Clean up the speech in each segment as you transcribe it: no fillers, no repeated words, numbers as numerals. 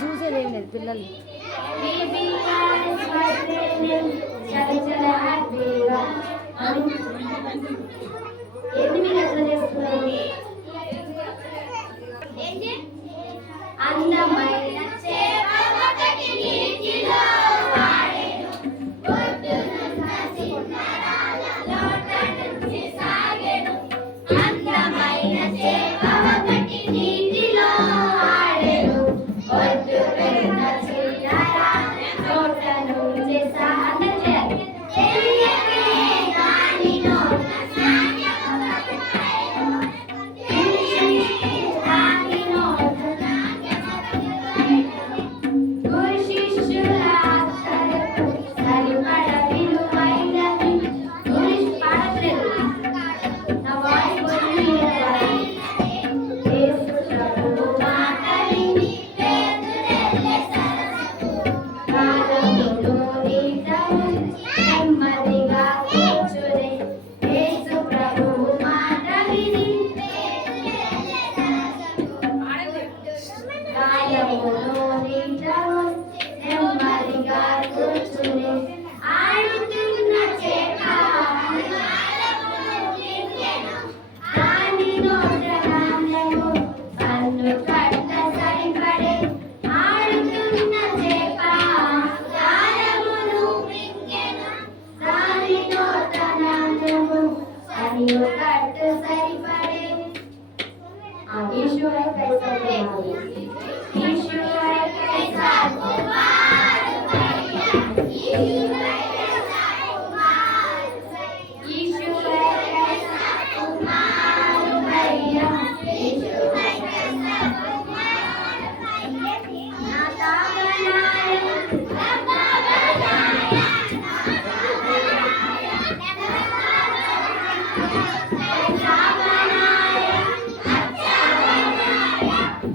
చూసేది ఏం లేదు పిల్లలు. అందమైన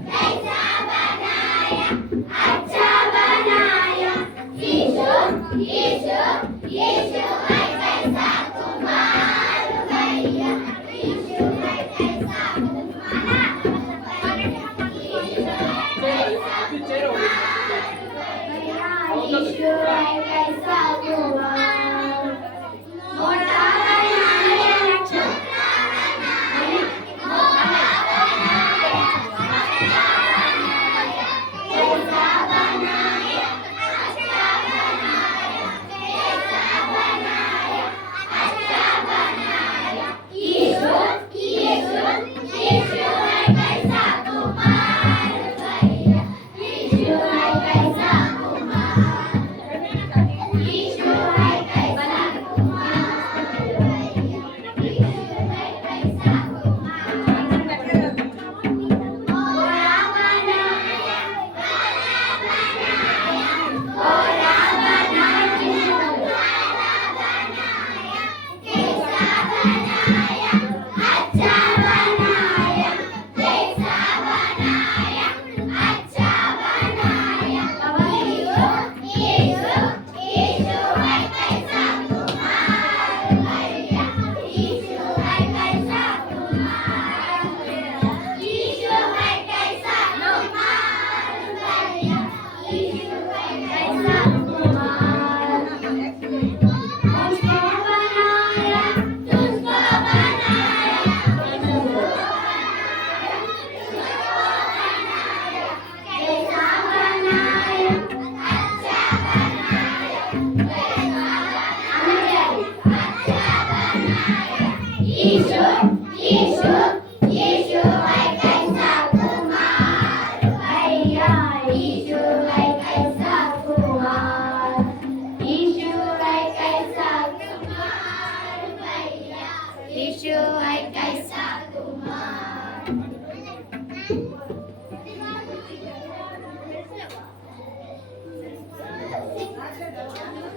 Hey,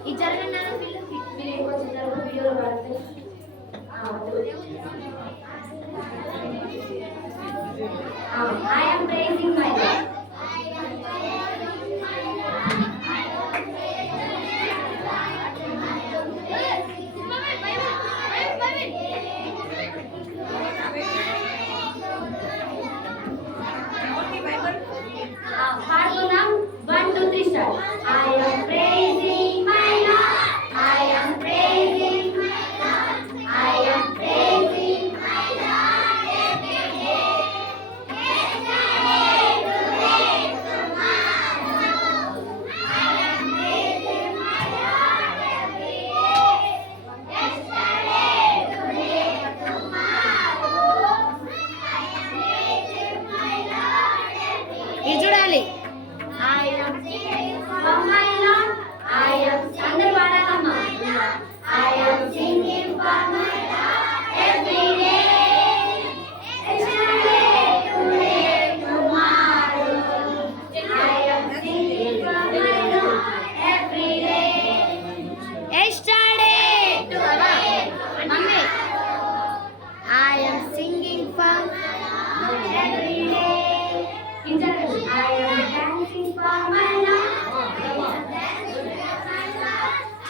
ఈ జరగండి మీరు కొంచెం జరగదు వీడియోలో పడితే I am praising my Lord. పాడుకుందాం 1 2 3 start I am praising my Lord. I am praising my Lord. I am praising my Lord every day. Yesterday, today, tomorrow. I am praising my Lord every day. Yesterday, today, tomorrow. I am praising my Lord every day. ఇది చూడాలి I am singing for my Lord. I am అందరూ పాడాలమ్మా I am singing for my Lord every day. Yesterday, today, tomorrow. I am singing for my Lord every day. Yesterday, today, mummy. I am singing for my Lord every day. I am dancing for my Lord.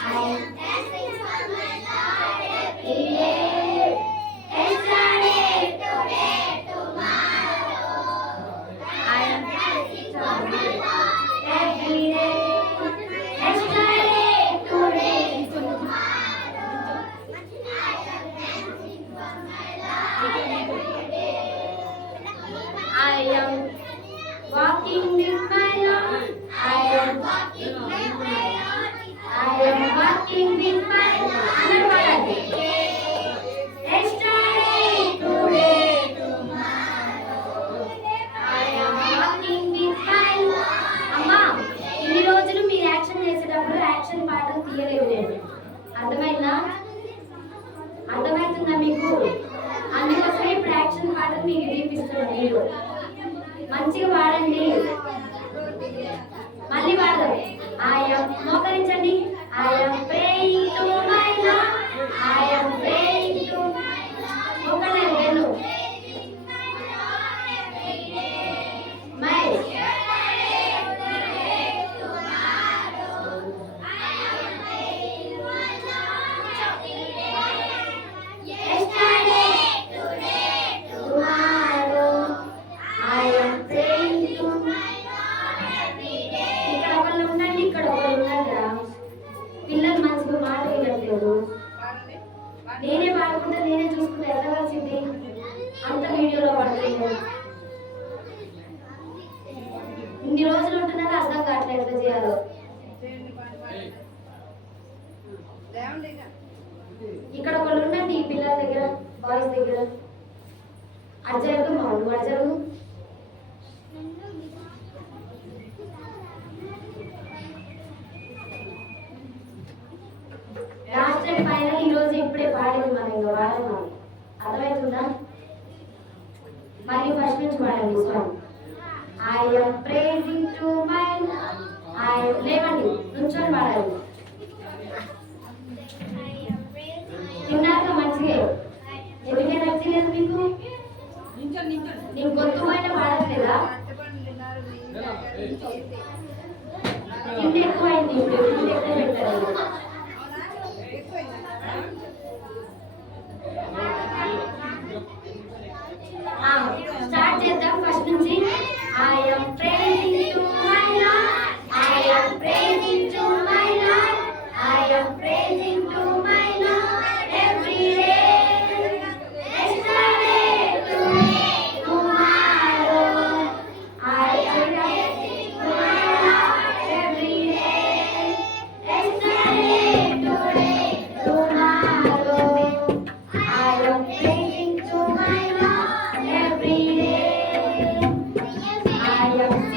I am dancing for my Lord every day. Yesterday, today, tomorrow. I am dancing for my Lord every day. Yesterday, today, tomorrow. I am dancing for my Lord every day. I am walking with my Lord. I am walking with my Lord. I am walking with my Lord. Yesterday, today, tomorrow. I am walking with my Lord. అమ్మా ఇన్ని రోజులు మీరు action చేసేటప్పుడు action పాటలు తీయలేదు నేను అర్థమైందా అర్థమవుతుందా మీకు అందుకోసమే ఇప్పుడు యాక్షన్ పాటలు మీకు తీపిస్తున్నాను మీరు మంచిగా పాడండి మళ్ళీ పాడదాం మోకరించండి I am praying to my Lord. I am praying to my Lord. మోకరించండి వెళ్ళు మై పిల్లలు మంచిగా మాట వినట్లేదు నేనే పాడుకుంటే నేనే చూసుకుంటే ఎట్లా వచ్చింది అంత వీడియోలో పడుతుంది ఇన్ని రోజులు ఉంటున్నాక అర్థం కావట్లేదు ఎట్లా చేయాలో ఇక్కడ ఒకళ్ళు ఉండండి ఈ పిల్లల దగ్గర బాయ్స్ దగ్గర అజ్జరుగు మా నువ్వు అజ్జరుగు లాస్ట్ అండ్ ఫైనల్ ఈ రోజు ఇప్పుడే పాడేది మనం ఇంకా వాడము అర్థమవుతుందా మళ్ళీ ఫస్ట్ నుంచి పాడండి song I am praising to my Lord. లేవండి నుంచొని పాడాలి తిన్నాక మంచిగా ఎందుకే నచ్చలేదు మీకు నేను గొంతుమైన పాడట్లేదా తిండి ఎక్కువైంది ఇప్పుడు తిండి ఎక్కువ పెట్టారు స్టార్ట్ చేద్దాం ఫస్ట్ నుంచి. I am praising to my Lord. I am praising to my Lord. I am praising to my Lord every day. Yesterday, today, tomorrow. I am praising to my Lord every day. Yesterday, today, tomorrow. I am praising to my Lord every day. I am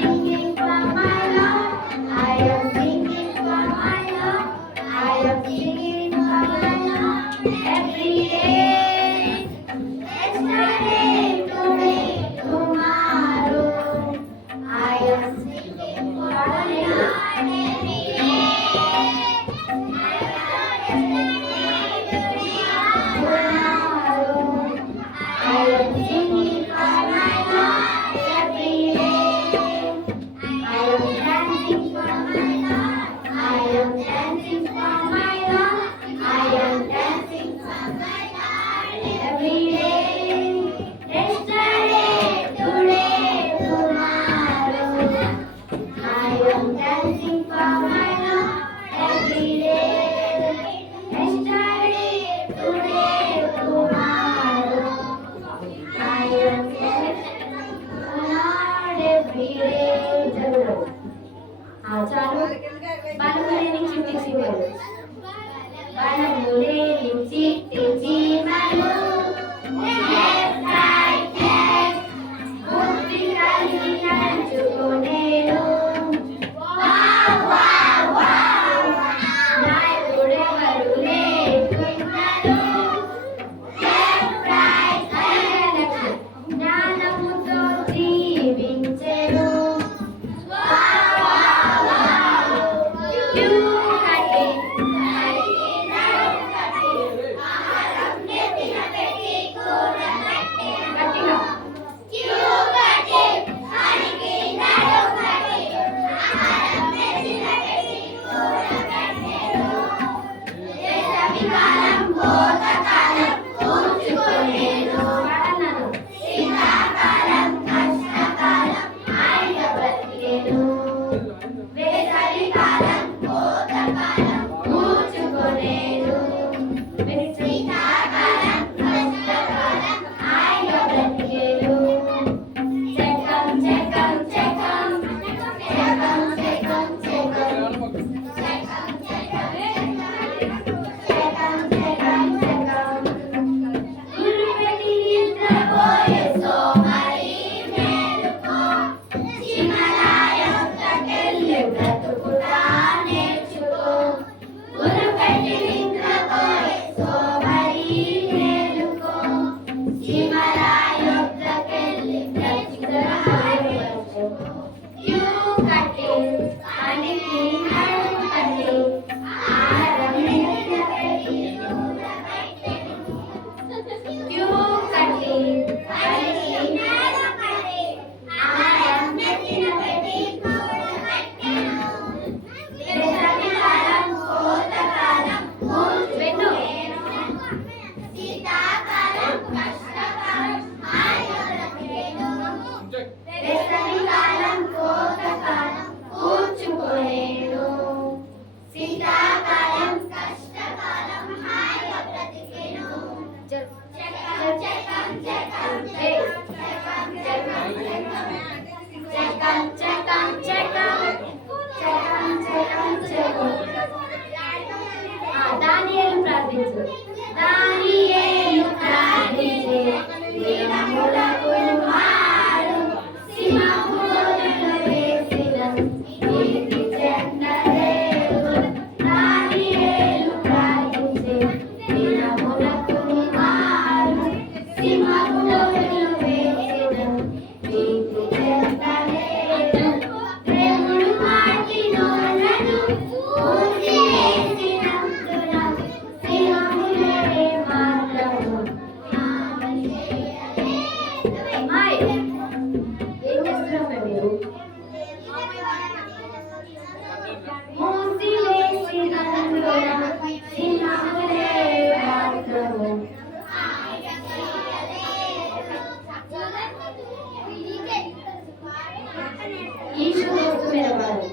ఈ shoe దోస్తు మీద పడాలి.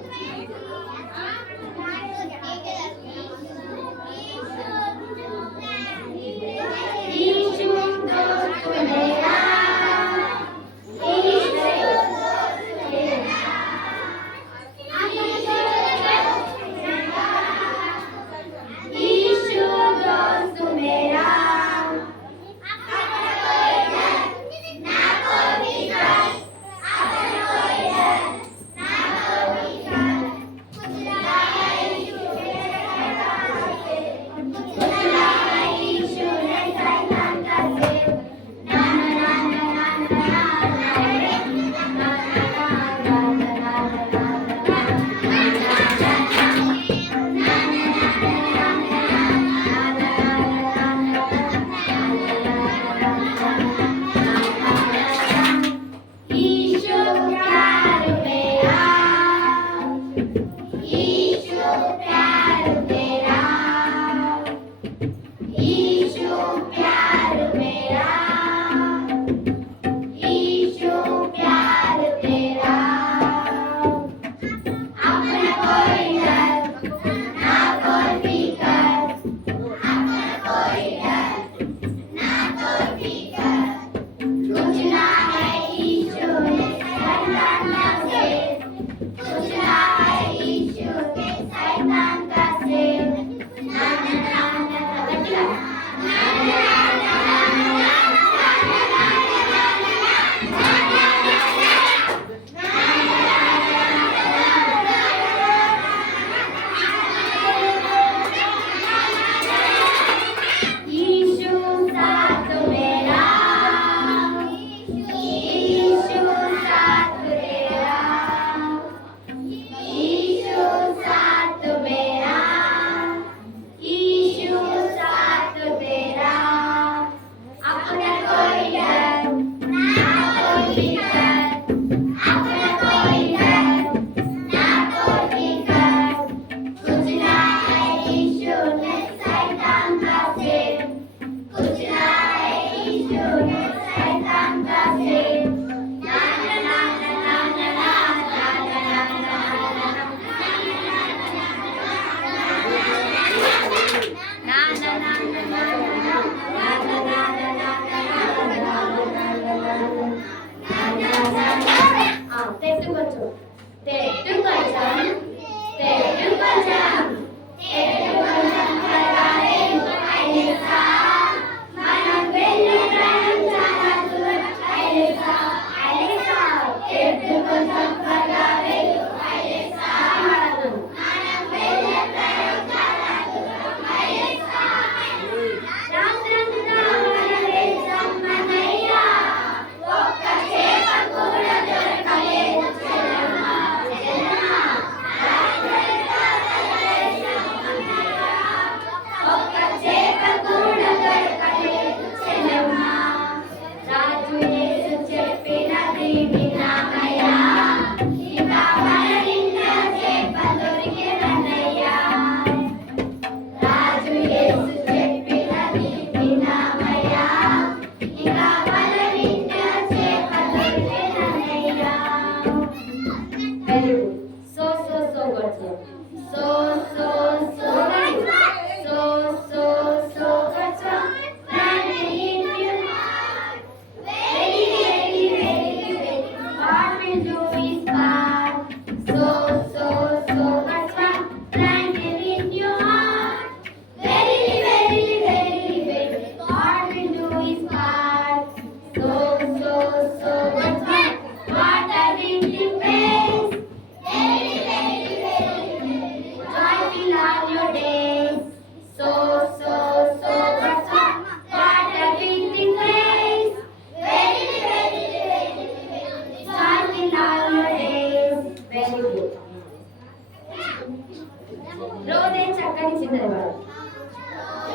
రోజే చక్కని చిన్నది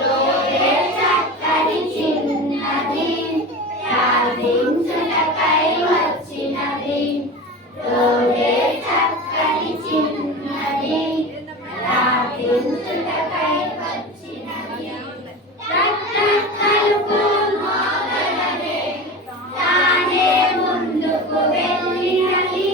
రోజే చక్కని చిన్నది ప్రార్థించుటకై వచ్చినది. రోజే చక్కని చిన్నది ప్రార్థించుటకై వచ్చినది. రక్తకలుపు మోగలనే తానే ముందుకు వెళ్ళినది.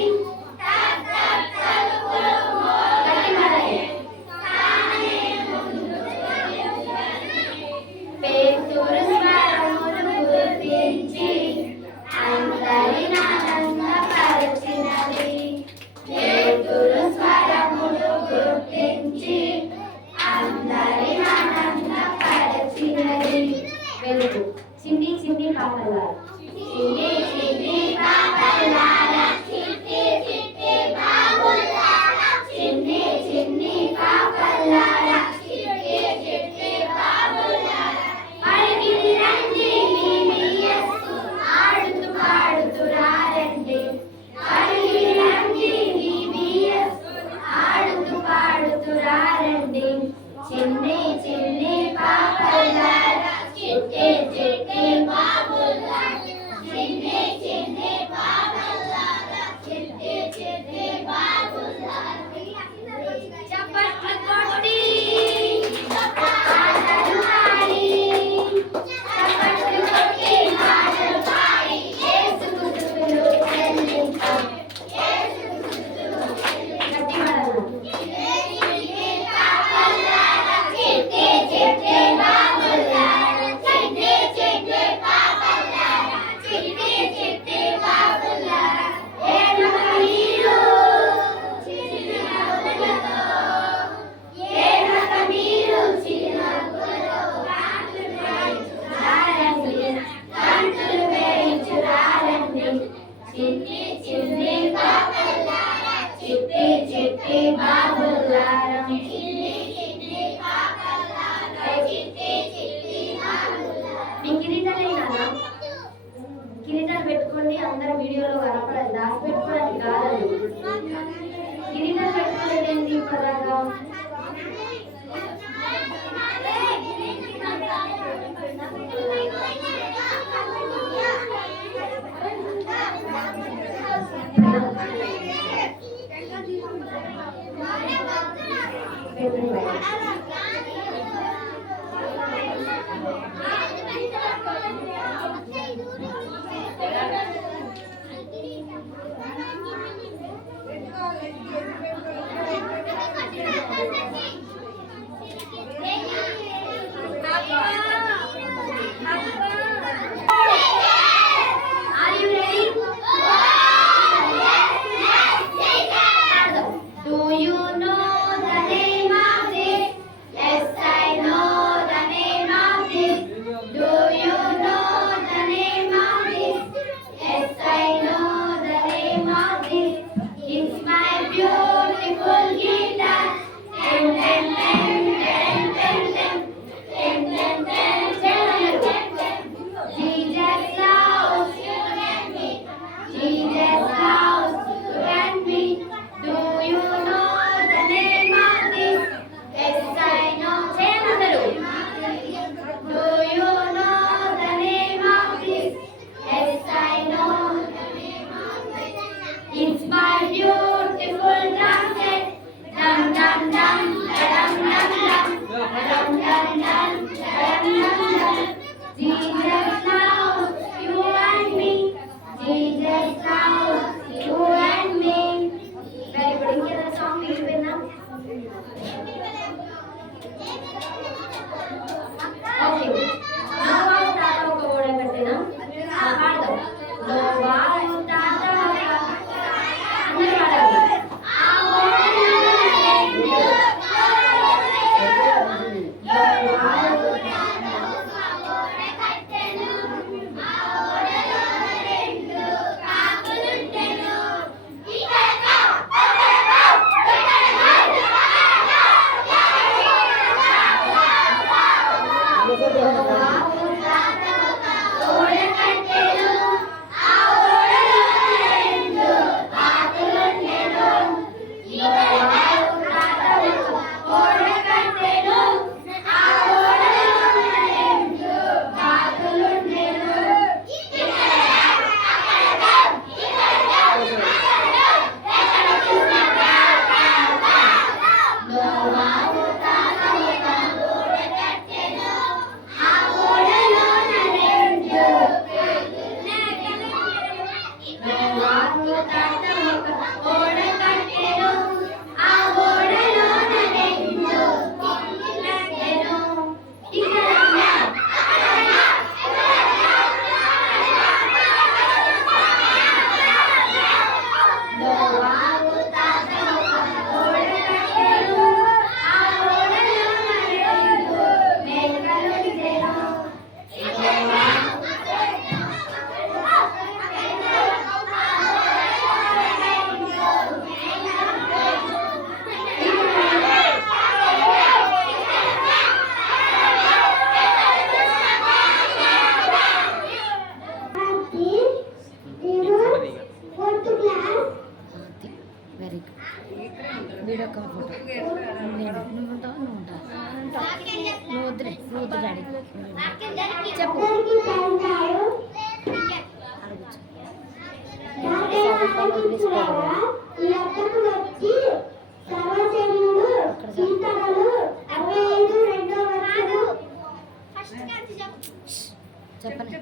చిన్ని పాపల్లారా చిట్టి చిట్టి బాబుల్లారా మీ కిరీటాలేనా కిరీటాలు పెట్టుకోండి అందరు వీడియోలో కనపడాలి దాచి పెట్టుకోవడానికి కాదండి కిరీటాలు పెట్టుకోలేదండి ఇప్పటిదాకా It's my beautiful drum set. Dum dum dum, dum dum dum, dum dum dum, dum dum dum. Jesus loves you and me. Jesus loves you and me. Very good. Inke song neelipinna. Okay. Novavu tata oka oda kattena. Paadam. Novavu tata video call photo నువ్వు ఉంటావు నువ్వు వద్దులే నువ్వు వద్దు daddy చెప్పు చెప్పండి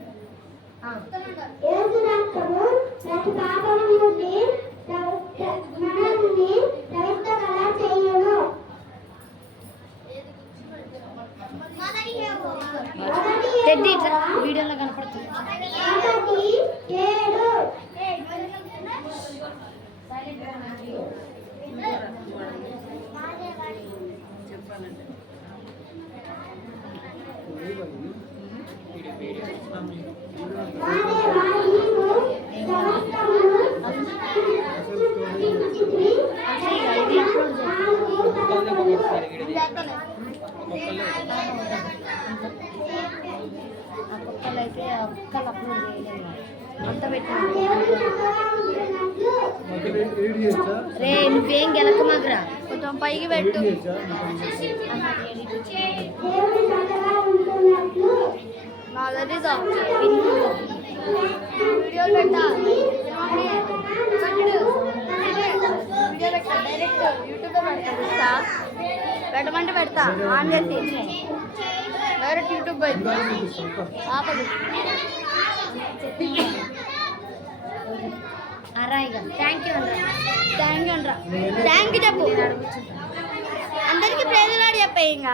వీడియోలో కనపడుతుంది చెప్పాలంటే రే నువ్వేం గెలకమాగరా కొంచెం పైకి పెట్టు వీడియోలు పెట్టా డైరెక్ట్ యూట్యూబ్లో పెడతా పెట్టమంటే పెడతా ఆన్ చేసి డైరెక్ట్ యూట్యూబ్ పెడతా ఆపదు అరాయిగా థ్యాంక్ యూ అనరా థ్యాంక్ యూ చెప్పు అందరికీ ప్రేజలాడి చెప్పాయి ఇంకా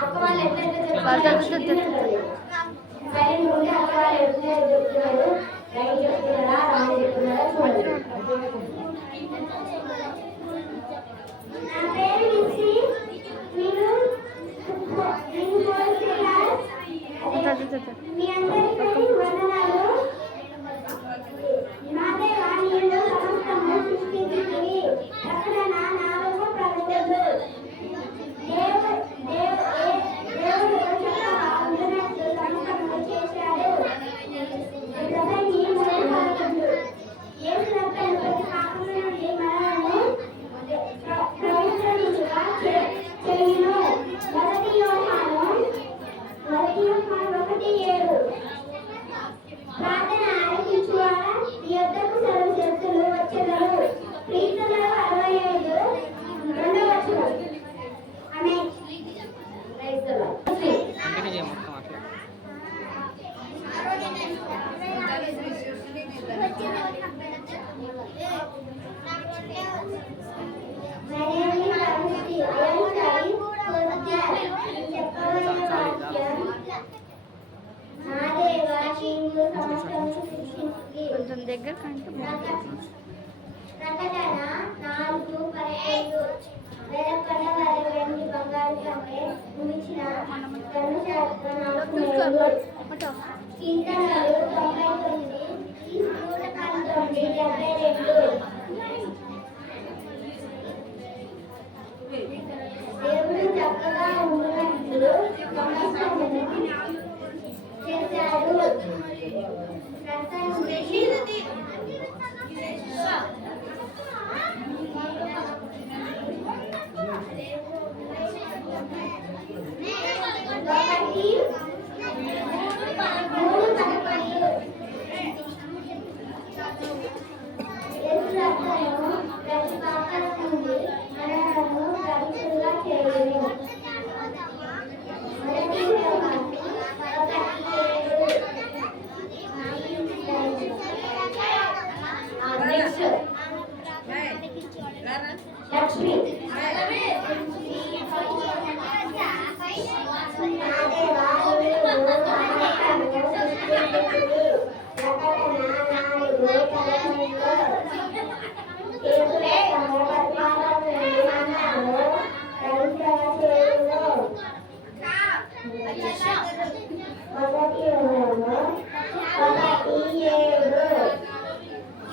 అక్క వాళ్ళు ఎట్లా చెప్తున్నారు సైలెంట్ ఉంటే అక్క వాళ్ళు ఎట్లా చెప్తున్నారు రైట్ చెప్తున్నారా రాంగ్ చెప్తున్నారా చూడండి. నా పేరు లిసి నేను మీ అందరికీ వందనాలు. నాదే వాణిలో సమస్తము సృష్టించింది ప్రకటన 4:11. దేవుడు అందరినట్టు సమస్తము చేశాడు. ప్రసంగి 3:11. యేసు రక్తం ప్రతి పాపం నుండి మనలను పవిత్రులుగా చేయును. మొదటి యోహాను 1:7. ప్రార్థన ఆలకించువాడా నీ యొద్దకు సర్వశక్తులు వచ్చెదరు. కీర్తనలు 65 2వ వచనం. ఆమేన్. Praise the Lord. కొంచెం దగ్గర కంటే ప్రకటన 4:11. వెలకడ వారి వెండి బంగారు కంటే ముగిసిన కీర్తనలు 99 119 దేవుడు చక్కగా ఉన్నట్లు చేశాడు. లక్ష్మి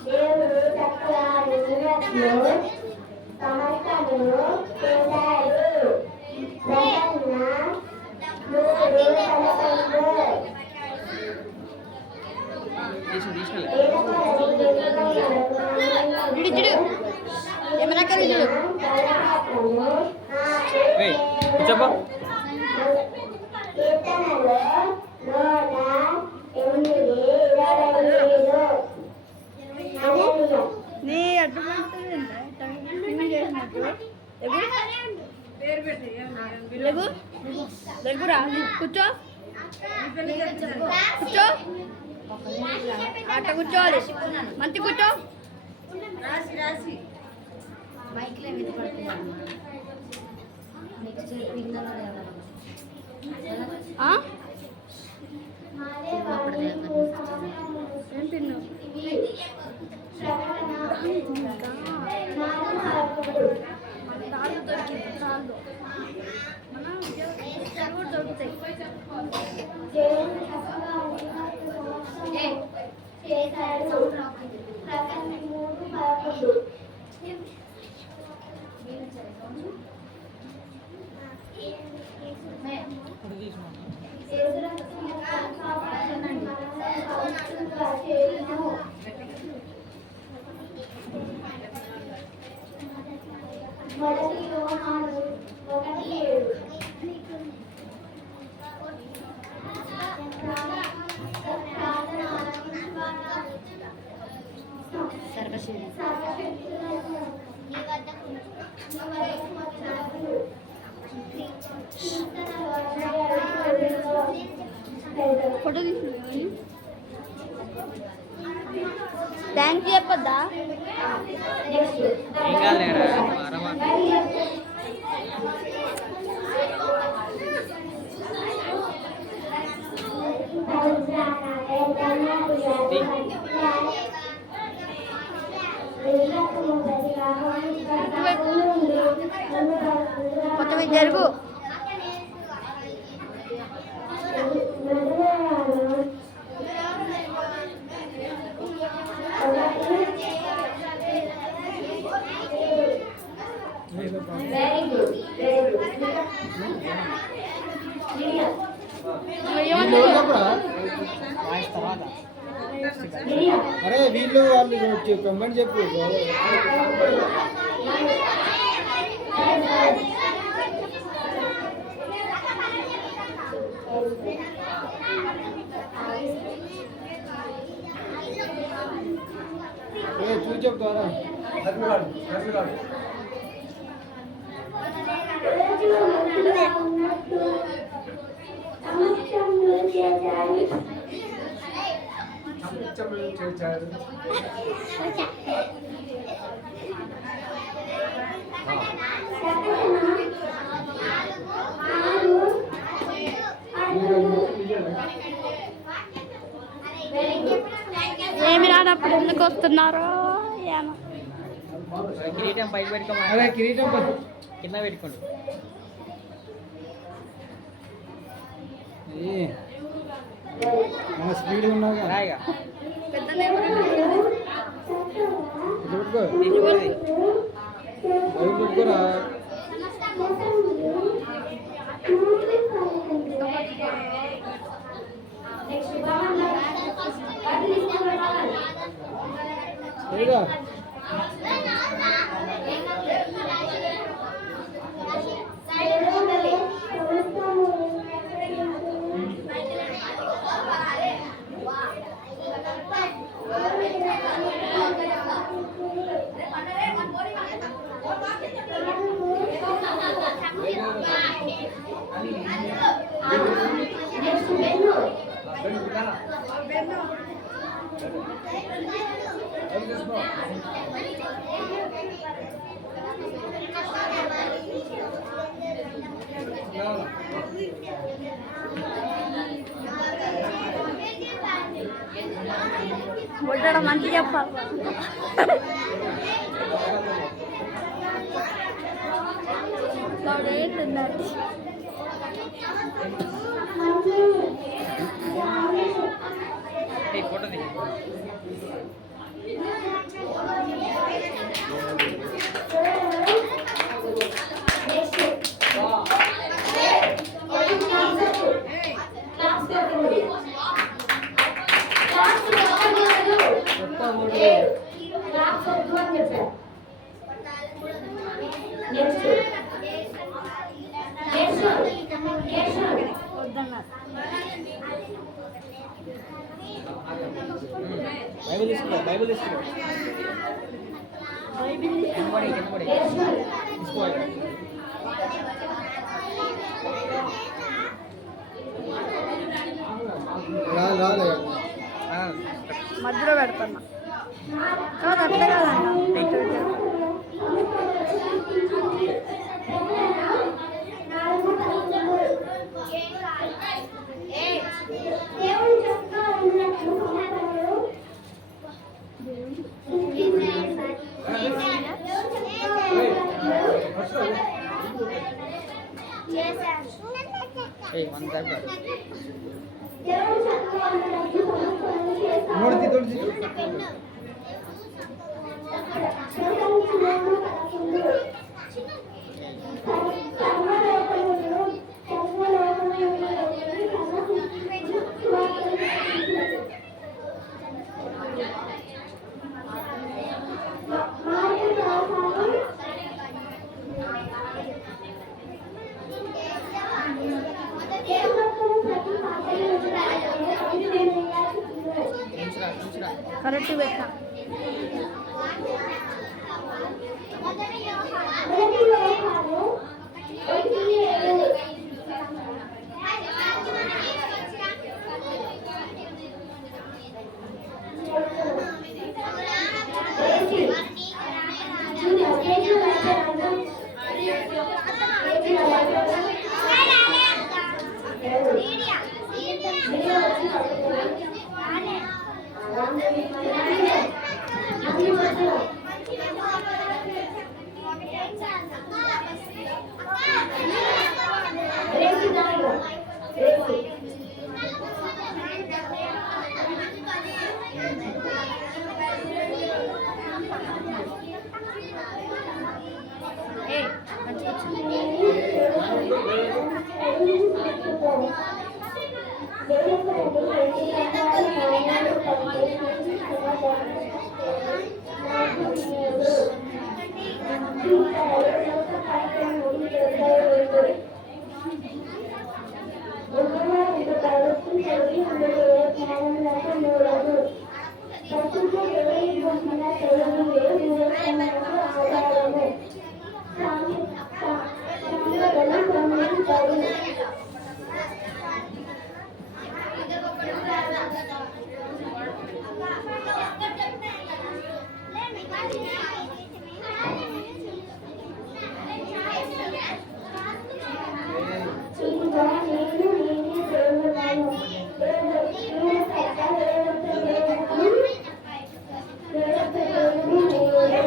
దేవుడు చక్కగా సమస్తమును చేశాడు. నీ అడ్డు దగ్గర కూర్చో కూర్చో అట్ట కూర్చోవాలి మంచి కూర్చో ఏం తిన్నావు తాళ్ళు దొరికింది తాళ్ళు మనం చెరువు దొరుకుతాయి చేశాడు. ఫోటో తీసుకుని థ్యాంక్ యూ చెప్పొద్దా? ఏం కాదులేరా మారమా కొంచెం జరుగు. వెరీ గుడ్ వెరీ గుడ్ అరే వీళ్ళు వాళ్ళు కమెంట్ చెప్పు. చూసి చెప్తారా? ఏమి రానప్పుడు ఎందుకు వస్తున్నారో ఏమో. కిరీటం పైకి పెట్టుకోమా. అరే కిరీటం కింద పెట్టుకోండి. మన స్పీడ్ ఉన్నాగా రాయిగా పెట్టుకో తీసుకోండి. పెట్టుకోరా. సరిగా బుడ్డ మంచి చెప్పాలి. ఏంటున్నారు ఫోటో తీ. బైబిల్ తీసుకో. బైబిల్ తీసుకో. కిందపడి కిందపడి తీసుకోవాలి. రాలే మధ్యలో పెడుతున్నా కాదు అట్లే కాదన్నా. మన దగ్గర ನೋಡ್ತಿ ತೋರಿಸಿ కరెక్ట్ పెట్టా.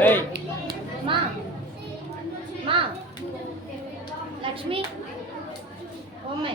ఏయ్ మా మా లక్ష్మి ఓమ్మే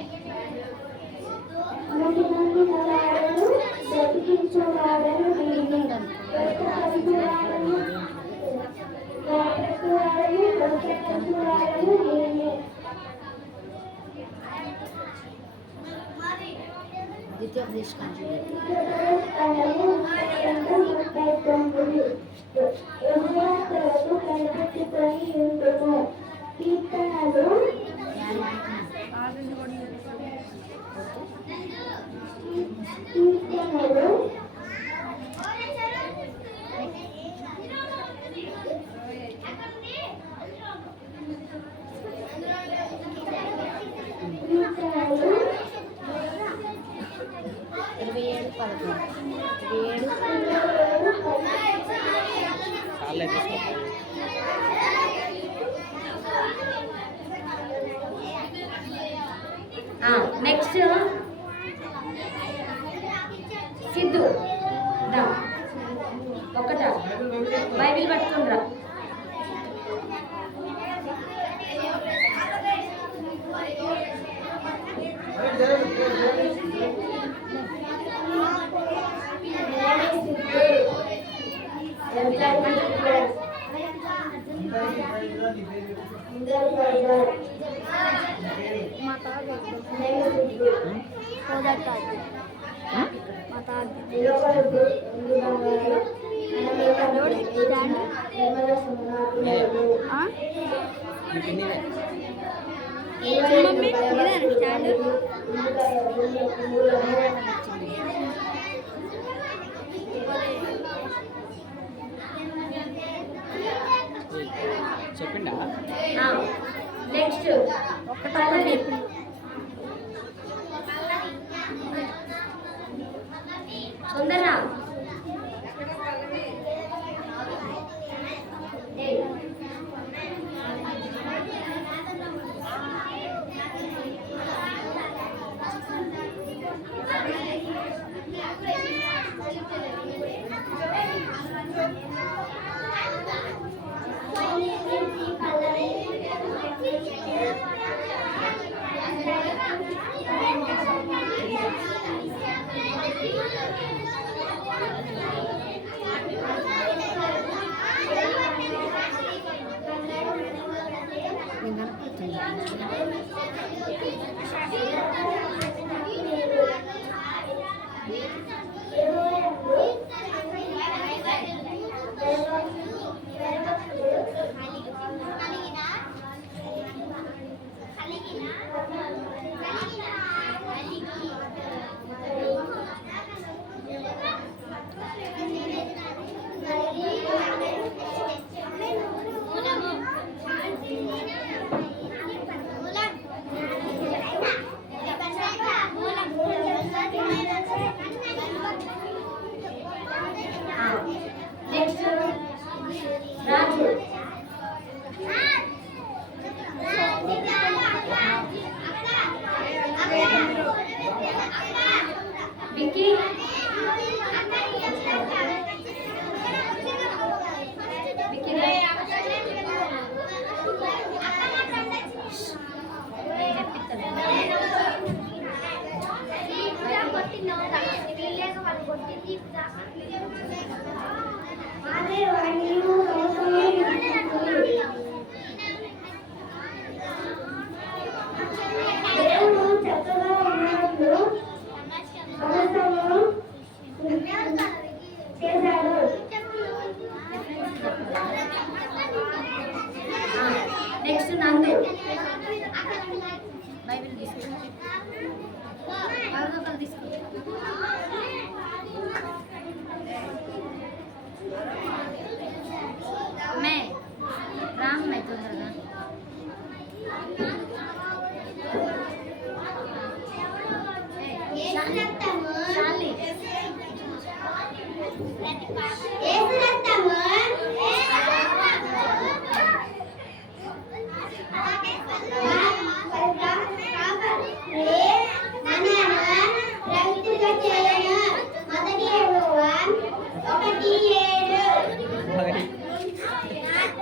చాలే తీసుకో. నెక్స్ట్ సిద్ధు రా ఒకట బైబిల్ పట్టుకుండ్రా మా తాత మా తాత నీకు ఎన్ని మమ్మీ ఇదేనా స్టాండ్ చెప్పిండా? నెక్స్ట్ తొందరగా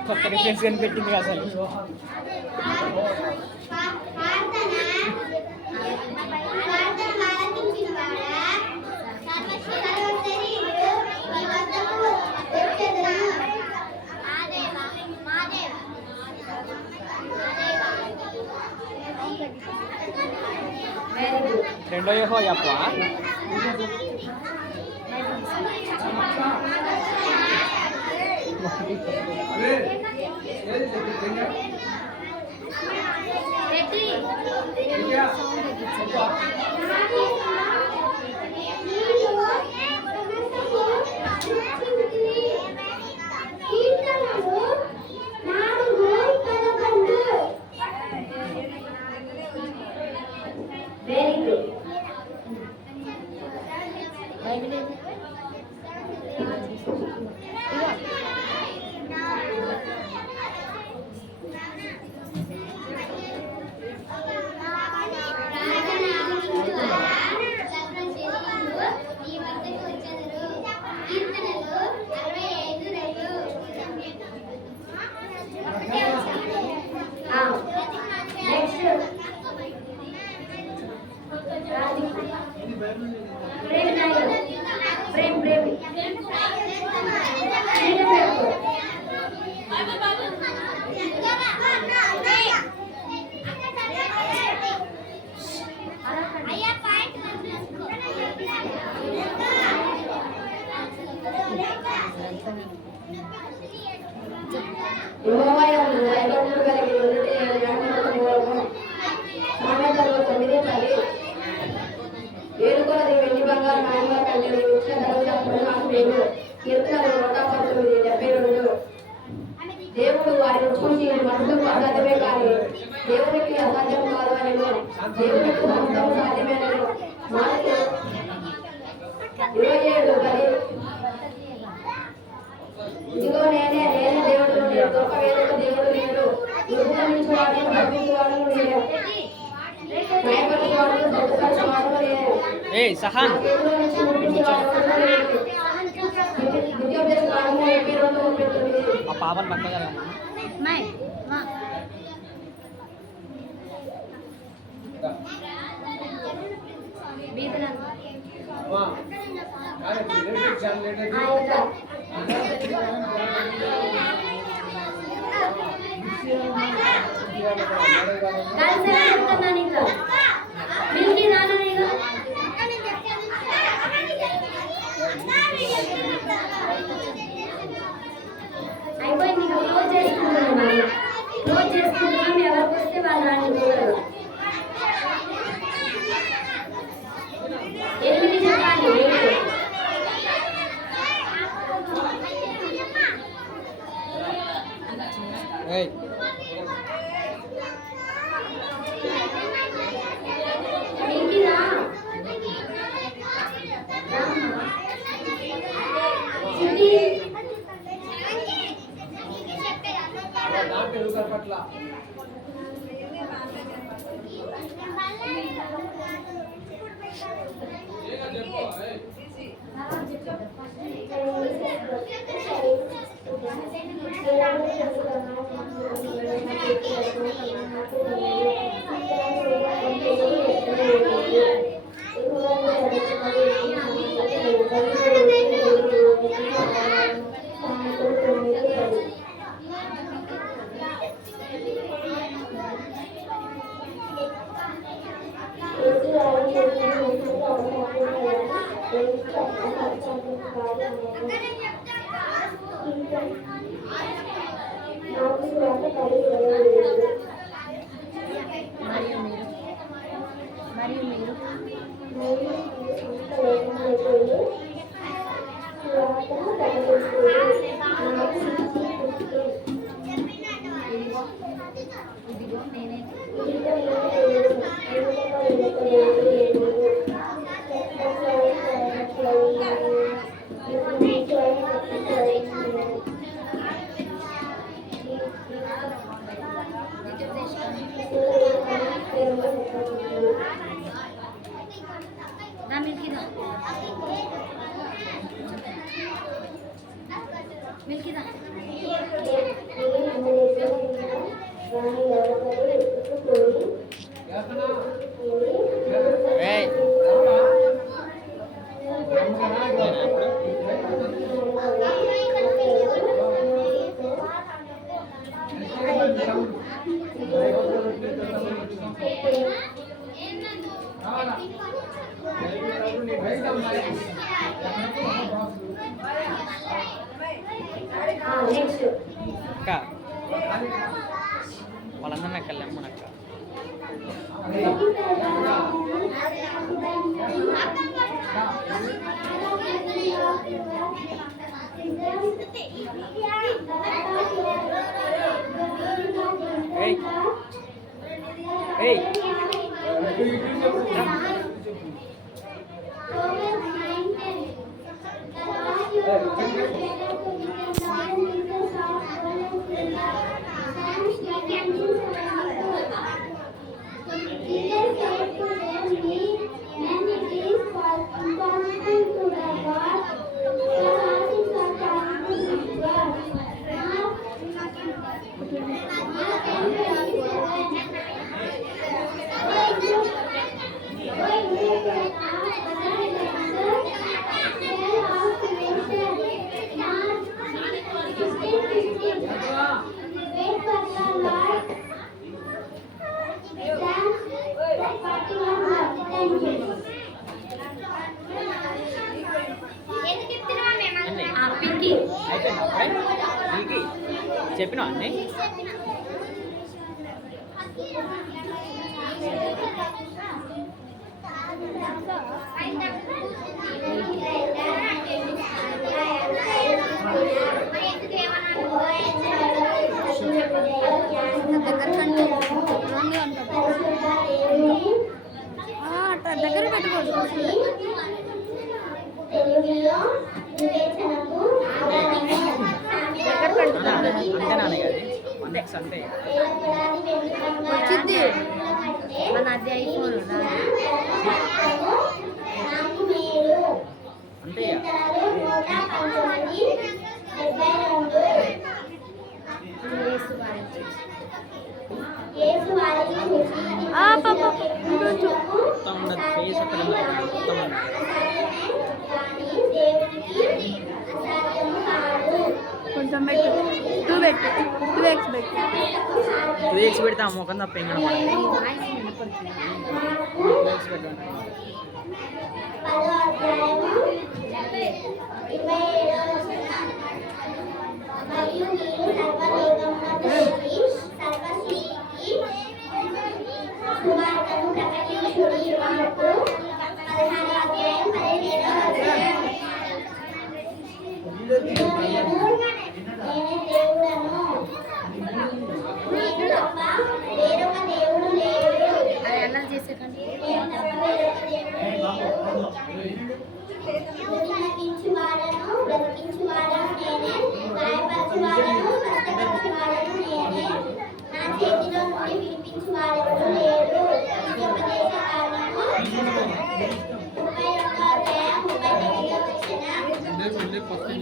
కొత్త రిఫరెన్స్ కనిపెట్టింది అసలు. రెండో యెహోవా చెప్పవా? Very good. దేవుడు వారిని చూసి మనుషులకు అసాధ్యమే కానీ దేవుడికి అసాధ్యం కాదు అని దేవుడికి సమస్తం సాధ్యమేనని మార్కు 27:10. ఇదిగో నేనే దేవుడు, నేను గొప్ప వేదక దేవుడు నేను, నిర్మూలించు వాడును పంపించు వాడును నేను, భయపరచు వాడును సత్యపరచు వాడును నేను, సహాన్ దేవుడు నుంచి ముట్టించు వాడును నేను. విద్యోపదేశ కాలము 22:39. ఆ పాపను పక్క జరగమ్మా. అయిపోయింది. క్లోజ్ చేసుకుంటున్నాం. ఎవరికి వస్తే వాళ్ళు రాని చూడరు. 8 చెప్పాలి. పట్ల నెక్స్ట్ అక్క వాళ్ళందరినీ అక్క లెమ్మనక్క. ఏయ్ ఏయ్ పింకీ చెప్పినా అన్నీ దగ్గర పెట్టుకోండి. అంతే నాన్నయ్య అంతే అంతే వచ్చింది మన అది ఐఫోన్ అంతే మొత్తం ఉండదు ఫేస్ అక్కడ మొత్తం కొంచెం పెట్టు 2x పెట్టు 2x పెడితే ఆ ముఖం తప్ప ఏం కనపడదు. 2x పెడతాను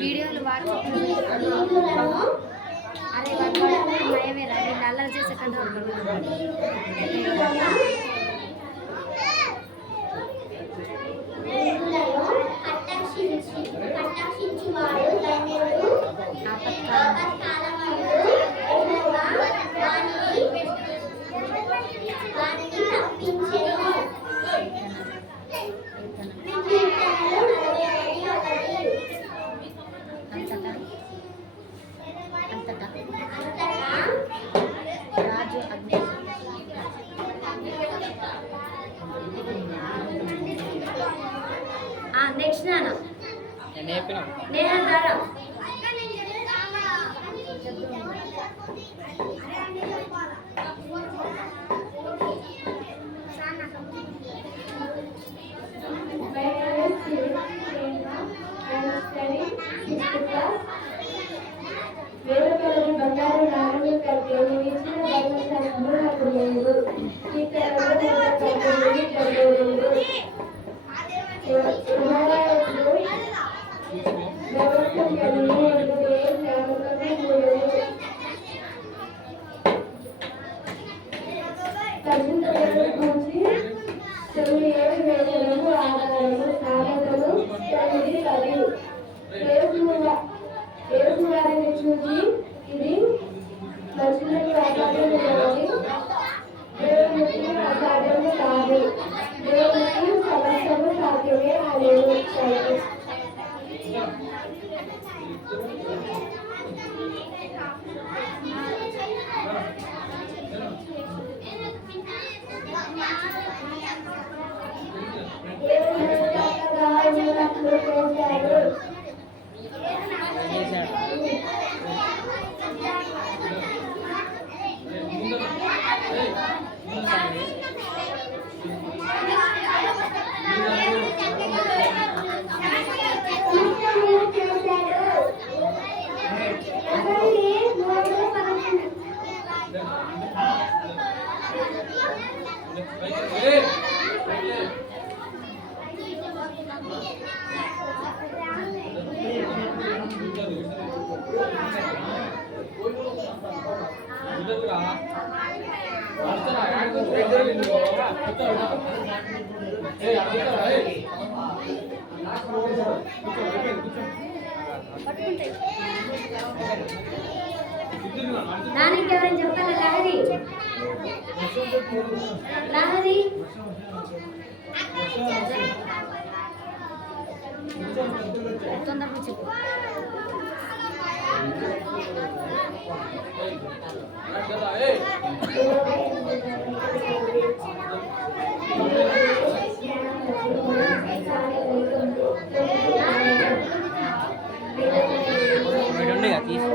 వీడియోలు అరే భయమేరా నేను అల్లరి చేసే కంటే నెక్స్ట్ నాన్న నేను చెప్పినా నేను అంటారా వేరొకరి బంగారు నాణ్యం కంటే ఇచ్చిన ధర్మశాస్త్రము నాకు లేదు. వారిని చూసి ఇది మనుషులకు అసాధ్యం దేవునికి అసాధ్యం కాదు. దేవునికి నాన్నకి ఎవరైనా చెప్పాలా లహరి లహరి తొందరగా చెప్పు. ఉండే కదా తీసి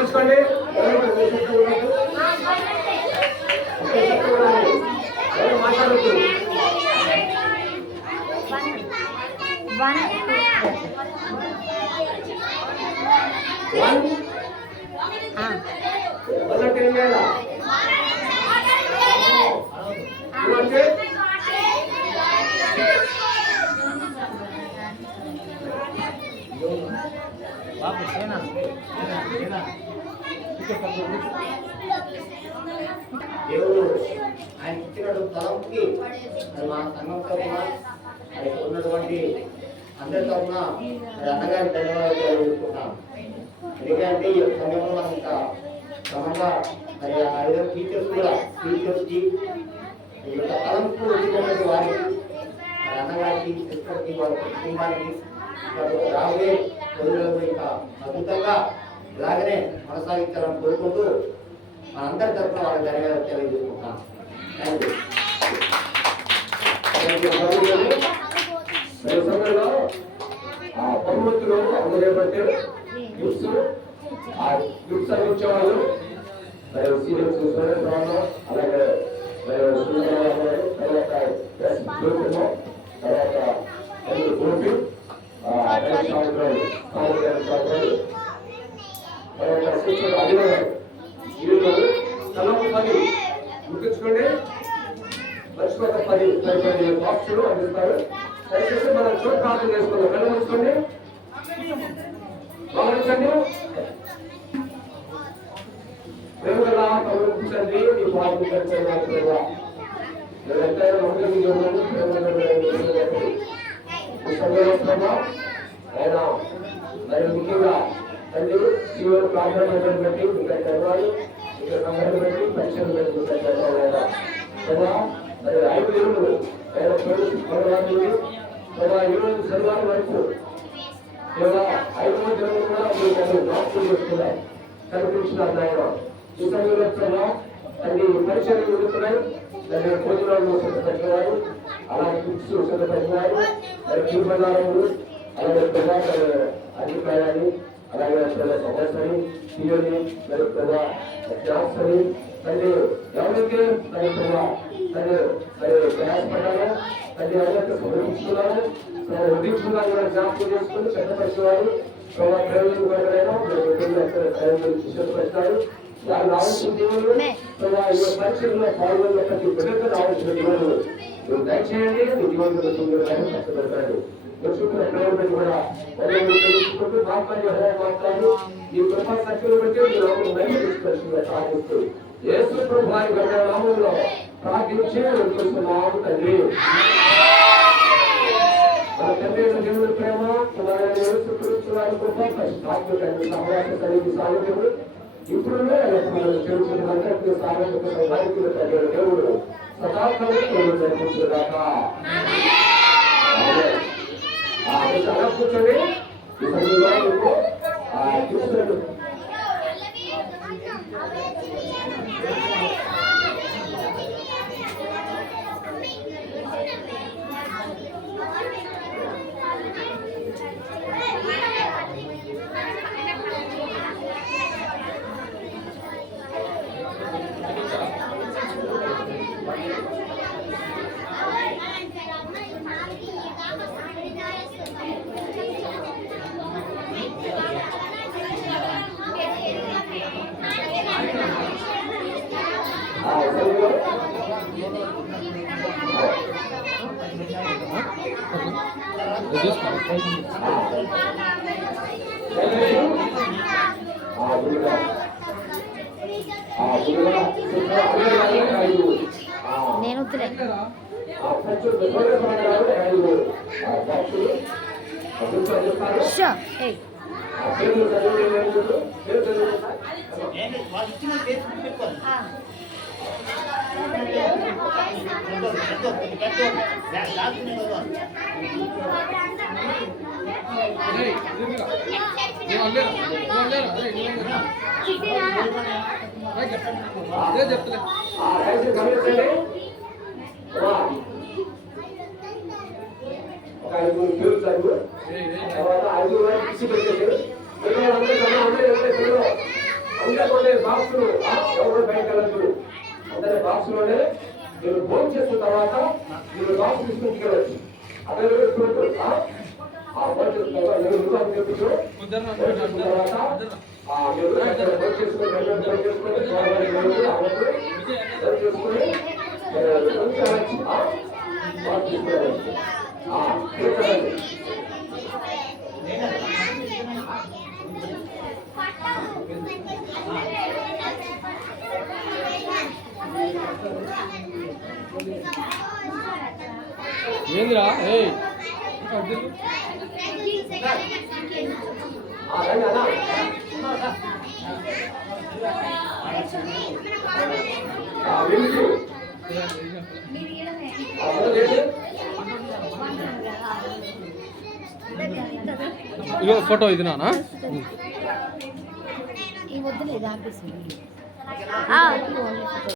తీసుకోండి. మాట్లాడచ్చు. బాబు సేనా దేవుడు ఆయన ఇచ్చినటువంటి తలంపుకి మరి మా సంఘం తరఫున మరి ఉన్నటువంటి అందరి తరఫున మరి అన్నగారి ధన్యవాదాలు తెలియజేసుకుంటాం. ఎందుకంటే ఈ సమయంలో మనం ఇంకా క్రమంగా మరి ఆ టీచర్స్ కూడా టీచర్స్కి ఈ యొక్క తలంపు వచ్చినటువంటి వారికి మరి అన్నగారికి సిస్టర్కి వాళ్ళ కుటుంబానికి రాబోయే రోజులలో ఇంకా అద్భుతంగా ఇలాగనే కొనసాగించాలని కోరుకుంటూ మనందరి తరఫున వాళ్ళ ధన్యవాదాలు తెలియజేసుకుంటాం. సమయంలో బహుమతులు అందజేయబట్టే గిఫ్ట్స్ గిఫ్ట్స్ అందించేవాళ్ళు మరి సీనియర్ సురేంద్రరావు అలాగే తర్వాత గోపి గుర్తుంచుకోండి. మనిషికి ఒక 10 బాక్సులు అందిస్తారు. దయచేసి మనం చోటు ప్రార్థన చేసుకుందాం. కళ్ళు మూసుకోండి, గమనించండి. ప్రేమగా గమనించండి. మీ బాధ్యత అయినా మరి ముఖ్యంగా తండ్రి శివుడు ప్రార్థన బట్టి ఇంకా చదవాలి, ఇక్కడ సంఘటన బట్టి పరీక్షలు పెట్టి కదా మరి 5 ఏళ్ళు ఆయన ఈరోజు శనివారం వరకు లేదా 5వ దినం కూడా మీరు డాక్టర్ చేస్తున్నారు కనిపించినారు ఆయన. ఈ సమయంలో అన్ని పరీక్షలు జరుగుతున్నాయి. దాని భోజనాలు సిద్ధపడినారు, అలాగే బుక్స్ సిద్ధపడినారు, మరి తీర్మానాలు అలాగే అభిప్రాయాలు అలాగే సమస్యని థియోని మరి క్లాస్ అని మరి ఎవరైతే మరి మరి ప్రయాసపడ్డారో అది ఎవరైతే సమర్పించుకున్నారో వడ్డించుకున్నారు కూడా జ్ఞాపకం చేసుకుని పెద్దపరిచేవారు ప్రయోజనం పెట్టారు. దాన్ని రావాల్సిన దేవుళ్ళు పరీక్షల్లో పాల్గొన్న ప్రతి బిడ్డకు రావాల్సిన దేవుళ్ళు నువ్వు దయచేయండి. నీ జీవనంలో కష్టపడతాడు ప్రయోజనం కూడా తెలుసుకుంటూ మాట్లాడి ఈ కృపా శక్తులు బట్టి మీరు తీసుకొచ్చింది సాధిస్తూ యేసు ప్రభు వారి నామంలో ప్రార్థించి వెళ్తున్నాము తండ్రి. మన తండ్రి దేవుడి ప్రేమ వారి కృప సహవాస కలిగి సాగుతుంది. ఇప్పుడు తెలుసుకున్నంటే సాగుతున్న దేవుడు సదాకాలం జరిపించుగాక. అలా కూర్చొని ఈ సమయంలో చూస్తున్నాడు. Thank you. నేను వద్దులే షో ఏయ్ వాళ్ళు ఇచ్చిన పెట్టుకోవాలి ఒక 5 పేరు చదువు తర్వాత 5 వరకు ఇచ్చి పెట్టేశారు అందరూ బాక్సులు ఎవరు బయట వెళ్ళదు అందరి బాక్సులోనే మీరు భోజనం చేసిన తర్వాత మీరు బాక్స్ తీసుకుని వెళ్ళచ్చు అదే భోజనం చేసిన తర్వాత ఏంద్రా ఏయ్ ఇగో ఫోటో ఇది నానా ఈ వద్దులేదు ఆపేసి